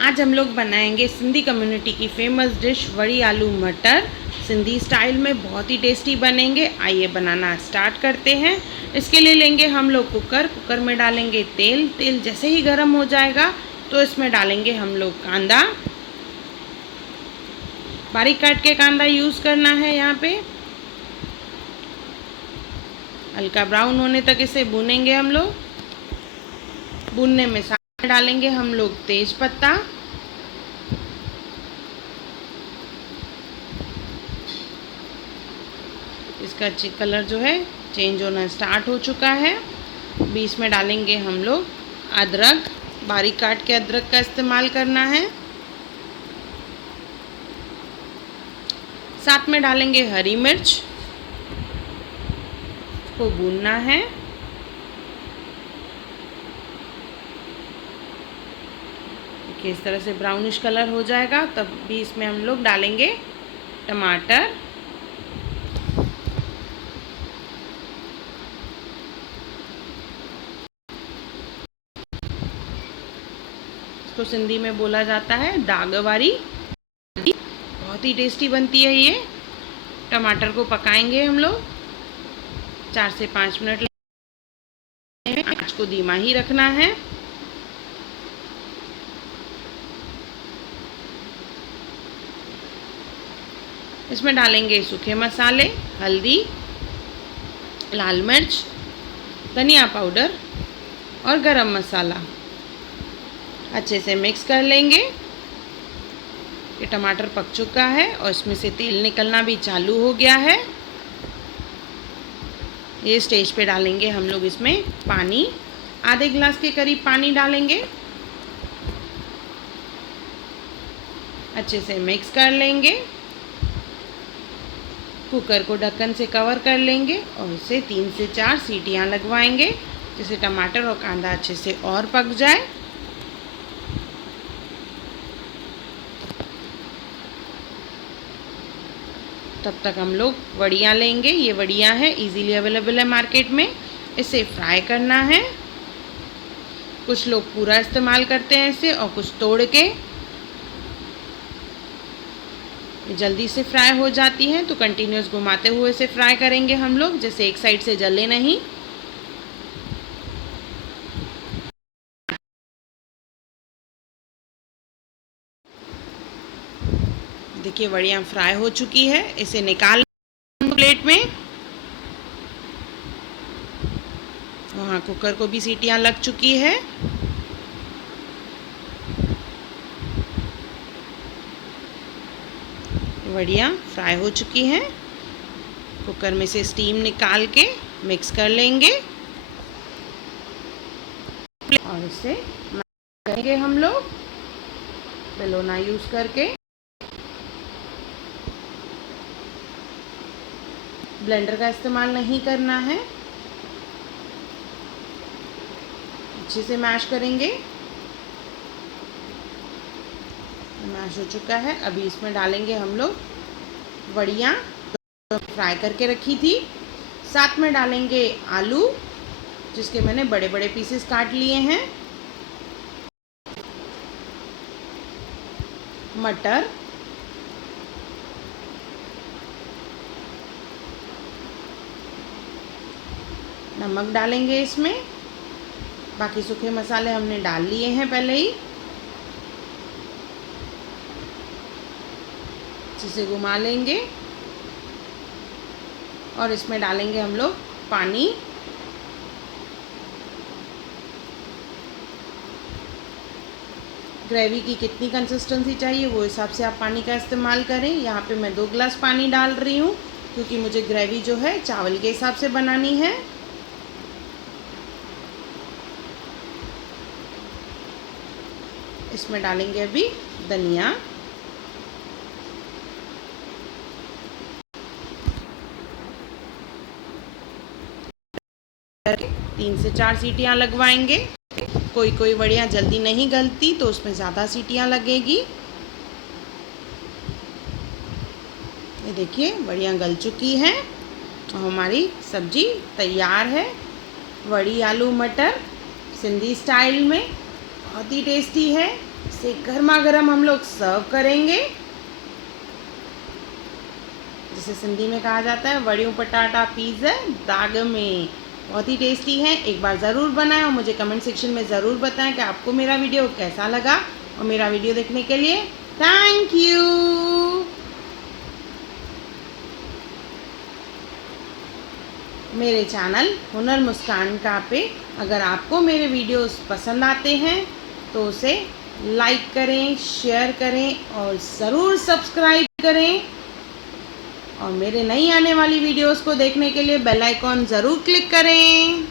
आज हम लोग बनाएंगे सिंधी कम्युनिटी की फेमस डिश वड़ी आलू मटर। सिंधी स्टाइल में बहुत ही टेस्टी बनेंगे। आइए बनाना स्टार्ट करते हैं। इसके लिए लेंगे हम लोग कुकर में डालेंगे तेल जैसे ही गर्म हो जाएगा तो इसमें डालेंगे हम लोग कांदा। बारीक काट के कांदा यूज़ करना है। यहाँ पे हल्का ब्राउन होने तक इसे भूनेंगे हम लोग। भूनने में साथ डालेंगे हम लोग तेज पत्ता, इसका कलर जो है चेंज होना स्टार्ट हो चुका है। बीच में डालेंगे हम लोग अदरक, बारीक काट के अदरक का इस्तेमाल करना है। साथ में डालेंगे हरी मिर्च को भूनना है। देखिए इस तरह से ब्राउनिश कलर हो जाएगा तब भी इसमें हम लोग डालेंगे टमाटर, इसको सिंधी में बोला जाता है दागवारी। बहुत ही टेस्टी बनती है ये। टमाटर को पकाएंगे हम लोग 4 से 5 मिनट। आंच को धीमा ही रखना है। इसमें डालेंगे सूखे मसाले, हल्दी, लाल मिर्च, धनिया पाउडर और गरम मसाला। अच्छे से मिक्स कर लेंगे। ये टमाटर पक चुका है और इसमें से तेल निकलना भी चालू हो गया है। ये स्टेज पे डालेंगे हम लोग इसमें पानी, आधे गिलास के करीब पानी डालेंगे। अच्छे से मिक्स कर लेंगे। कुकर को ढक्कन से कवर कर लेंगे और इसे 3 से 4 सीटियां लगवाएंगे जिससे टमाटर और कांदा अच्छे से और पक जाए। तब तक हम लोग वड़ियाँ लेंगे। ये वड़ियाँ हैं, इजीली अवेलेबल है मार्केट में। इसे फ्राई करना है। कुछ लोग पूरा इस्तेमाल करते हैं इसे और कुछ तोड़ के। जल्दी से फ्राई हो जाती हैं तो कंटिन्यूस घुमाते हुए इसे फ्राई करेंगे हम लोग, जैसे एक साइड से जले नहीं। देखिए वड़ियाँ फ्राई हो चुकी है। इसे निकाल प्लेट में। वहाँ कुकर को भी सीटियाँ लग चुकी है। वड़ियाँ फ्राई हो चुकी हैं। कुकर में से स्टीम निकाल के मिक्स कर लेंगे और इसे करेंगे हम लोग बेलोना यूज़ करके। ब्लेंडर का इस्तेमाल नहीं करना है। अच्छे से मैश करेंगे। मैश हो चुका है। अभी इसमें डालेंगे हम लोग वड़ियाँ जो फ्राई करके रखी थी। साथ में डालेंगे आलू जिसके मैंने बड़े बड़े पीसेस काट लिए हैं, मटर, नमक डालेंगे इसमें। बाकी सूखे मसाले हमने डाल लिए हैं पहले ही। अच्छे से घुमा लेंगे और इसमें डालेंगे हम लोग पानी। ग्रेवी की कितनी कंसिस्टेंसी चाहिए वो हिसाब से आप पानी का इस्तेमाल करें। यहाँ पे मैं 2 गिलास पानी डाल रही हूँ क्योंकि मुझे ग्रेवी जो है चावल के हिसाब से बनानी है। इसमें डालेंगे अभी धनिया, 3 से 4 सीटियाँ लगवाएंगे। कोई कोई वड़ियाँ जल्दी नहीं गलती तो उसमें ज़्यादा सीटियाँ लगेगी। ये देखिए वड़ियाँ गल चुकी हैं और हमारी सब्जी तैयार है। वड़ी आलू मटर सिंधी स्टाइल में बहुत ही टेस्टी है। इसे गर्मा गर्म हम लोग सर्व करेंगे, जिसे सिंधी में कहा जाता है वड़ियों पटाटा पीज़ दाग में। बहुत ही टेस्टी है, एक बार ज़रूर बनाएं और मुझे कमेंट सेक्शन में ज़रूर बताएं कि आपको मेरा वीडियो कैसा लगा। और मेरा वीडियो देखने के लिए थैंक यू। मेरे चैनल हुनर मुस्कान का पे अगर आपको मेरे वीडियोस पसंद आते हैं तो उसे लाइक करें, शेयर करें और ज़रूर सब्सक्राइब करें। और मेरे नई आने वाली वीडियोस को देखने के लिए बेल आइकॉन ज़रूर क्लिक करें।